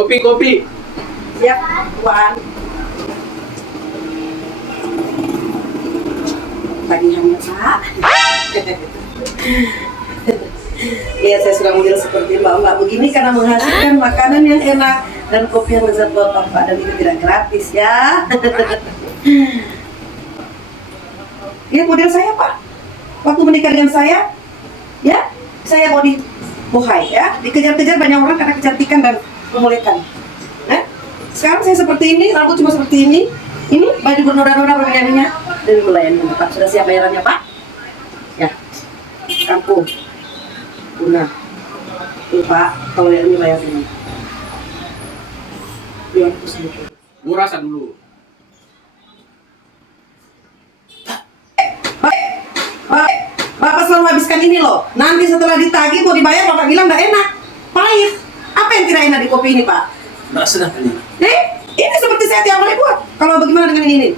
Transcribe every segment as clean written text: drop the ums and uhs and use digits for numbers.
Kopi. Siap, Tuan. Tagihannya, Pak. Lihat saya sudah model seperti mbak-mbak begini karena menghasilkan makanan yang enak dan kopi yang lezat buat Bapak, dan itu tidak gratis ya. Lihat model saya, Pak. Waktu menikah dengan saya, ya, saya mau dibuhai ya, dikejar-kejar banyak orang karena kecantikan dan memulihkan. Sekarang saya seperti ini, rambut cuma seperti ini baju bernoda-noda berminyak-minyak, dan melayani Pak. Sudah siap bayarannya, Pak? Ya, kampung. Una, Pak, kalau yang ini bayarnya 200 ribu. Murah dulu. Bapak selalu habiskan ini loh. Nanti setelah ditagih mau dibayar, Bapak bilang nggak enak, pahit. Apa yang tidak enak di kopi ini, Pak? Nggak sedap ini. Ini seperti saya tiap hari buat. Kalau bagaimana dengan ini?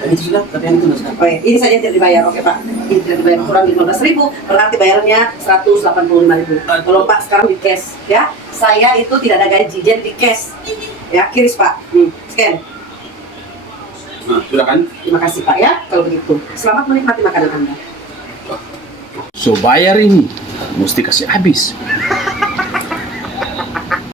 Yang itu sedap, tapi yang itu nggak sedap. Oh ya, ini saja tidak dibayar, oke Pak. Ini tidak dibayar, kurang 15.000, berarti bayarnya 185.000. Kalau Pak sekarang di cash, ya. Saya itu tidak ada gaji, jadi di cash. Ya, kiris Pak. Scan. Nah, sudah kan? Terima kasih Pak ya, kalau begitu. Selamat menikmati makanan Anda. So bayar ini, mesti kasih habis.